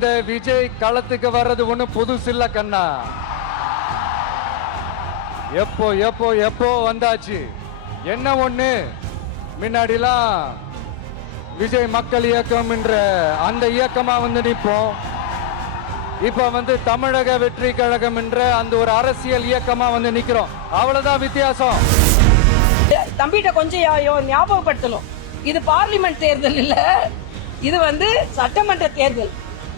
இந்த விஜய் களத்துக்கு வர்றது ஒண்ணு புதுசு இல்ல கண்ணா. எப்போ எப்போ எப்போ வந்தாச்சு. என்ன ஒண்ணு, முன்னாடிலாம் விஜய் மக்கள் இயக்கம் என்ற அந்த இயக்கமா நிற்போம். இப்ப தமிழக வெற்றி கழகம் என்ற அந்த ஒரு அரசியல் இயக்கமா நிக்கிறோம். அவ்வளவுதான் வித்தியாசம். தம்பிட்ட கொஞ்சம் ஞாபகப்படுத்தணும், இது பார்லிமெண்ட் தேர்தல் இல்ல, இது சட்டமன்ற தேர்தல்.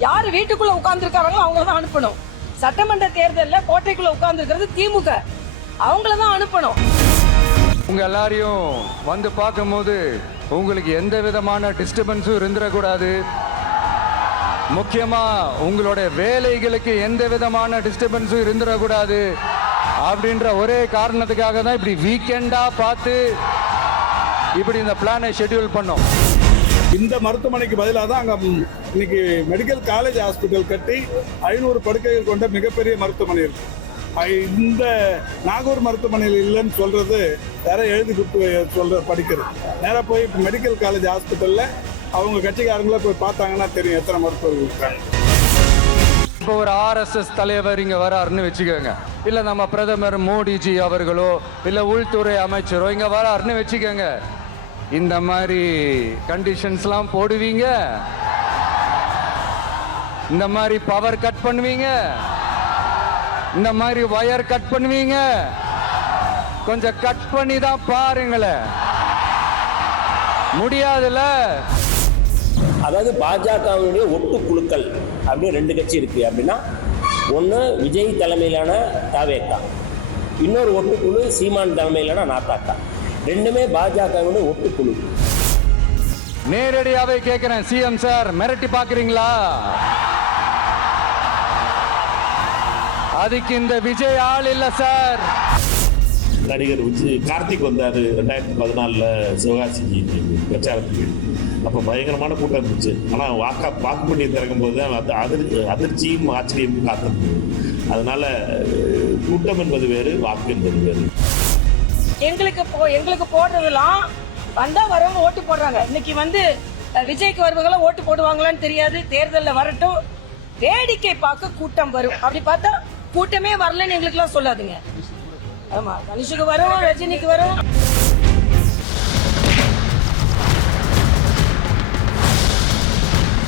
யாரு வீட்டுக்குள்ள உட்கார்ந்து இருக்காங்களோ அவங்க தான் அனுப்பணும். சட்டமன்ற தேர்தல்ல கோட்டைக்குள்ள உட்கார்ந்து இருக்கிறது திமுக, அவங்கள தான் அனுப்பணும். உங்க எல்லாரையும் பார்க்கும்போது உங்களுக்கு எந்த விதமான டிஸ்டர்பன்ஸும் இருந்துடக்கூடாது. முக்கியமா உங்களுடைய வேலைகளுக்கு எந்த விதமான டிஸ்டர்பன்ஸும் இருந்துடக்கூடாது அப்படின்ற ஒரே காரணத்துக்காக தான் இப்படி வீக்கெண்டா பார்த்து இப்படி இந்த பிளானை ஷெட்யூல் பண்ணோம். இந்த மருத்துவமனைக்கு பதிலாக தான் அங்கே இன்னைக்கு மெடிக்கல் காலேஜ் ஹாஸ்பிட்டல் கட்டி 500 படுக்கைகள் கொண்ட மிகப்பெரிய மருத்துவமனை இருக்கு. இந்த நாகூர் மருத்துவமனையில் இல்லைன்னு சொல்றது வேற எழுதி கொடுத்து படிக்கிறது. நேராக போய் மெடிக்கல் காலேஜ் ஹாஸ்பிட்டலில் அவங்க கட்சிக்காரங்கள போய் பார்த்தாங்கன்னா தெரியும் எத்தனை மருத்துவர்கள் இருக்காங்க. இப்போ ஒரு RSS தலைவர் இங்க வராருன்னு வச்சுக்கோங்க, இல்ல நம்ம பிரதமர் மோடிஜி அவர்களோ இல்ல உள்துறை அமைச்சரோ இங்க வராருன்னு வச்சுக்கோங்க. இந்த மாதிரி கண்டிஷன்ஸ்லாம் போடுவீங்க, இந்த மாதிரி பவர் கட் பண்ணுவீங்க, இந்த மாதிரி வயர் கட் பண்ணுவீங்க. கொஞ்சம் கட் பண்ணி தான் பாருங்களேன், முடியாதுல்ல. அதாவது பாஜகவுடைய ஒட்டு குழுக்கள் அப்படின்னு 2 கட்சி இருக்கு. அப்படின்னா ஒன்று விஜய் தலைமையிலான தவேகா, இன்னொரு ஒட்டுக்குழு சீமான் தலைமையிலான நாத்தாக்கா. ரெண்டுமே பாஜகவுடைய ஒட்டுக்குழு. நேரடியாவே கேட்கிறேன், சிஎம் சார் மிரட்டி பாக்குறீங்களா? அதுக்கு இந்த விஜய் ஆள் இல்ல சார். நடிகர் கார்த்திக் வந்தார் 2014 சிவகாசி பிரச்சாரத்துக்கு. அப்போ பயங்கரமான கூட்டம் இருந்துச்சு. ஆனால் வாக்கு பண்ணி திறக்கும் போது தான் அதிர்ச்சியும் ஆச்சரியம் காத்திருந்தது. அதனால கூட்டம் என்பது வேறு, வாக்கு என்பது வேறு. எங்களுக்கு போடுறதெல்லாம் வந்தா வரவங்க ஓட்டு போடுறாங்க. இன்னைக்கு விஜய்க்கு வருவங்கள ஓட்டு போடுவாங்களான்னு தெரியாது. தேர்தலில் வரட்டும், வேடிக்கை பார்க்க கூட்டம் வரும். அப்படி பார்த்தா கூட்டமே வரலன்னு எங்களுக்கு எல்லாம் சொல்லாதுங்க. ஆமா, தனுஷுக்கு வரும், ரஜினிக்கு வரும்.